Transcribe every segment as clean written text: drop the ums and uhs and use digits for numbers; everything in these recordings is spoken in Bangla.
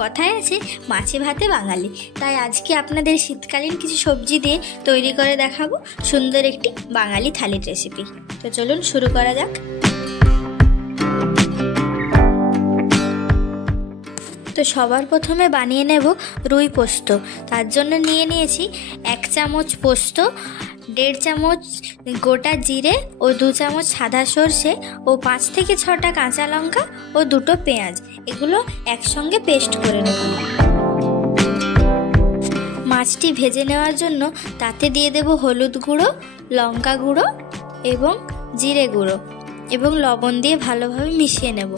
কথায় আছে মাছে ভাতে বাঙালি, তাই আজকে আপনাদের শীতকালীন কিছু সবজি দিয়ে তৈরি করে দেখাবো সুন্দর একটি বাঙালি থালির রেসিপি। তো চলুন শুরু করা যাক। তো সবার প্রথমে বানিয়ে নেব রুই পোস্ত। তার জন্য নিয়েছি 1 চামচ পোস্ত, 1.5 চামচ গোটা জিরে ও 2 চামচ সাদা সর্ষে ও 5 থেকে 6টা কাঁচা লঙ্কা ও 2টো পেঁয়াজ। এগুলো একসঙ্গে পেস্ট করে নেব। মাছটি ভেজে নেওয়ার জন্য তাতে দিয়ে দেব হলুদ গুঁড়ো, লঙ্কা গুঁড়ো এবং জিরে গুঁড়ো এবং লবণ দিয়ে ভালোভাবে মিশিয়ে নেব।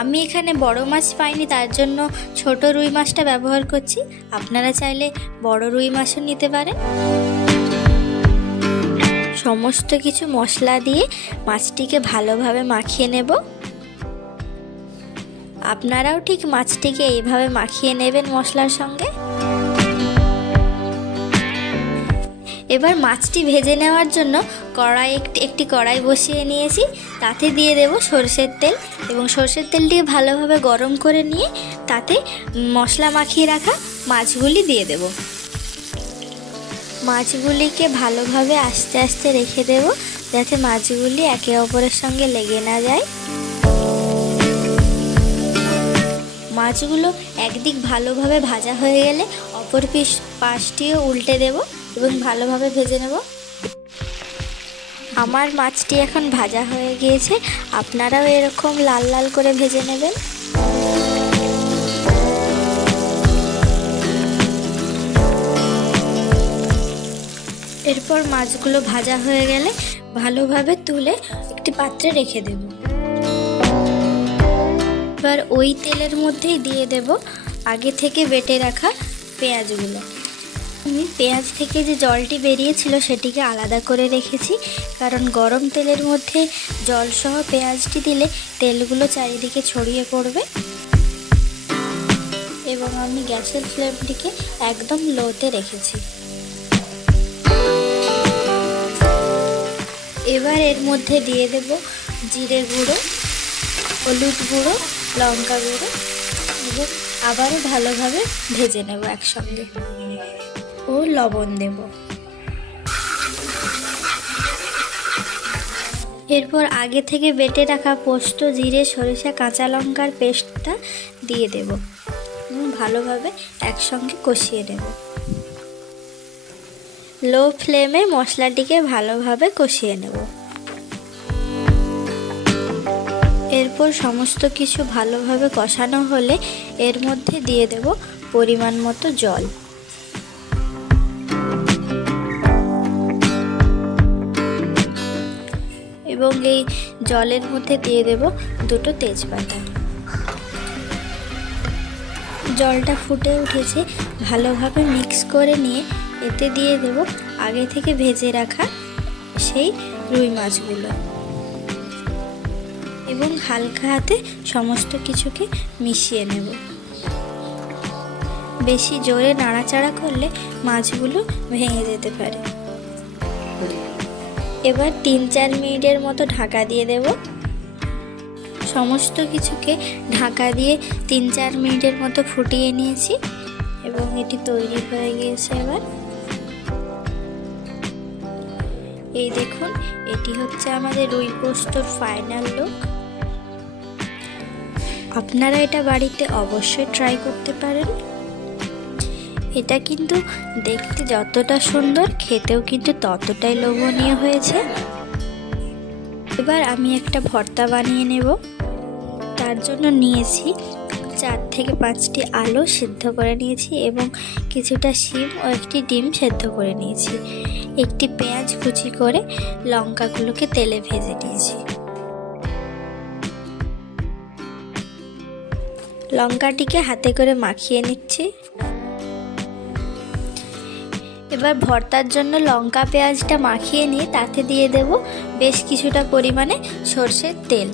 আমি এখানে বড় মাছ পাইনি, তার জন্য ছোট রুই মাছটা ব্যবহার করছি। আপনারা চাইলে বড় রুই মাছও নিতে পারেন। সমস্ত কিছু মশলা দিয়ে মাছটিকে ভালোভাবে মাখিয়ে নেব। আপনারাও ঠিক মাছটিকে এইভাবে মাখিয়ে নেবেন মশলার সঙ্গে। এবার মাছটি ভেজে নেওয়ার জন্য একটি কড়াই বসিয়ে নিয়েছি। তাতে দিয়ে দেব সরষের তেল এবং সরষের তেলটিকে ভালোভাবে গরম করে নিয়ে তাতে মশলা মাখিয়ে রাখা মাছগুলি দিয়ে দেব। মাছগুলিকে ভালোভাবে আস্তে আস্তে রেখে দেব, যাতে মাছগুলি একে অপরের সঙ্গে লেগে না যায়। মাছগুলো একদিক ভালোভাবে ভাজা হয়ে গেলে অপর পাশটিও উল্টে দেব এবং ভালোভাবে ভেজে নেব। আমার মাছটি এখন ভাজা হয়ে গিয়েছে, আপনারাও এরকম লাল লাল করে ভেজে নেবেন। এরপর মাছগুলো ভাজা হয়ে গেলে ভালোভাবে তুলে একটি পাত্রে রেখে দেব। এবার ওই তেলের মধ্যেই দিয়ে দেব আগে থেকে বেটে রাখা পেঁয়াজগুলো। আমি পেঁয়াজ থেকে যে জলটি বেরিয়েছিল সেটিকে আলাদা করে রেখেছি, কারণ গরম তেলের মধ্যে জলসহ পেঁয়াজটি দিলে তেলগুলো চারিদিকে ছড়িয়ে পড়বে। এবং আমি গ্যাসের ফ্লেমটিকে একদম লোতে রেখেছি। এবার এর মধ্যে দিয়ে দেব জিরে গুঁড়ো, হলুদ গুঁড়ো, লঙ্কা গুঁড়ো এবং আবারও ভালোভাবে ভেজে নেব একসঙ্গে ও লবণ দেব। এরপর আগে থেকে বেটে রাখা পোস্ত, জিরে, সরিষা, কাঁচা লঙ্কার পেস্টটা দিয়ে দেব এবং ভালোভাবে একসঙ্গে কষিয়ে নেব। লো ফ্লেমে মশলাটিকে ভালোভাবে কষিয়ে নেব। এরপর সমস্ত কিছু ভালোভাবে কষানো হলে এর মধ্যে দিয়ে দেব পরিমাণ মতো জল। এবং এই জলের মধ্যে দিয়ে দেব 2টো তেজপাতা। জলটা ফুটে উঠেছে, ভালোভাবে মিক্স করে নিয়ে এতে দিয়ে দেব আগে থেকে ভেজে রাখা সেই রুই মাছগুলো এবং হালকা হাতে সমস্ত কিছুকে মিশিয়ে নেব। বেশি জোরে নাড়াচাড়া করলে মাছগুলো ভেঙে যেতে পারে। এবার 3-4 মিনিটের মতো ঢাকা দিয়ে দেব। সমস্ত কিছুকে ঢাকা দিয়ে 3-4 মিনিটের মতো ফুটিয়ে নিয়েছি এবং এটি তৈরি হয়ে গিয়েছে। এবার এই দেখুন, এটি হচ্ছে আমাদের রুই পোস্তর ফাইনাল লুক। আপনারা এটা বাড়িতে অবশ্যই ট্রাই করতে পারেন। এটা কিন্তু দেখতে যতটা সুন্দর, খেতেও কিন্তু ততটাই লোভনীয় হয়েছে। এবার আমি একটা ভর্তা বানিয়ে নেব। তার জন্য নিয়েছি 4 থেকে 5টি আলু সিদ্ধ করে নিয়েছি এবং কিছুটা শিম ও একটি ডিম সেদ্ধ করে নিয়েছি। একটি পেঁয়াজ কুচি করে লঙ্কাগুলোকে তেলে ভেজে নিয়েছি। লঙ্কাটিকে হাতে করে মাখিয়ে নিচ্ছি। এবার ভর্তার জন্য লঙ্কা পেঁয়াজটা মাখিয়ে নিয়ে তাতে দিয়ে দেব বেশ কিছুটা পরিমাণে সরষের তেল।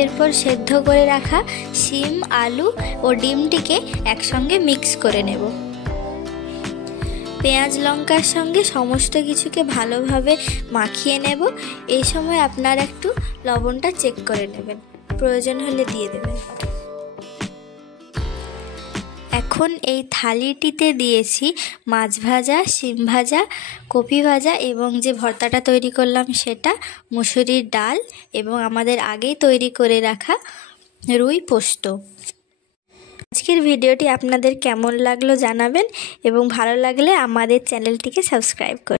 এরপর সেদ্ধ করে রাখা শিম, আলু ও ডিমটিকে একসঙ্গে মিক্স করে নেব। পেঁয়াজ লঙ্কার সঙ্গে সমস্ত কিছুকে ভালোভাবে মাখিয়ে নেব। এই সময় আপনারা একটু লবণটা চেক করে নেবেন। প্রয়োজন হলে দিয়ে দেবেন। এখন এই থালিটিতে দিয়েছি মাছ ভাজা, শিম ভাজা, কপি ভাজা এবং যে ভর্তাটা তৈরি করলাম সেটা, মুসুরির ডাল এবং আমাদের আগেই তৈরি করে রাখা রুই পোস্ত। আজকের ভিডিওটি আপনাদের কেমন লাগলো জানাবেন এবং ভালো লাগলে আমাদের চ্যানেলটিকে সাবস্ক্রাইব করুন।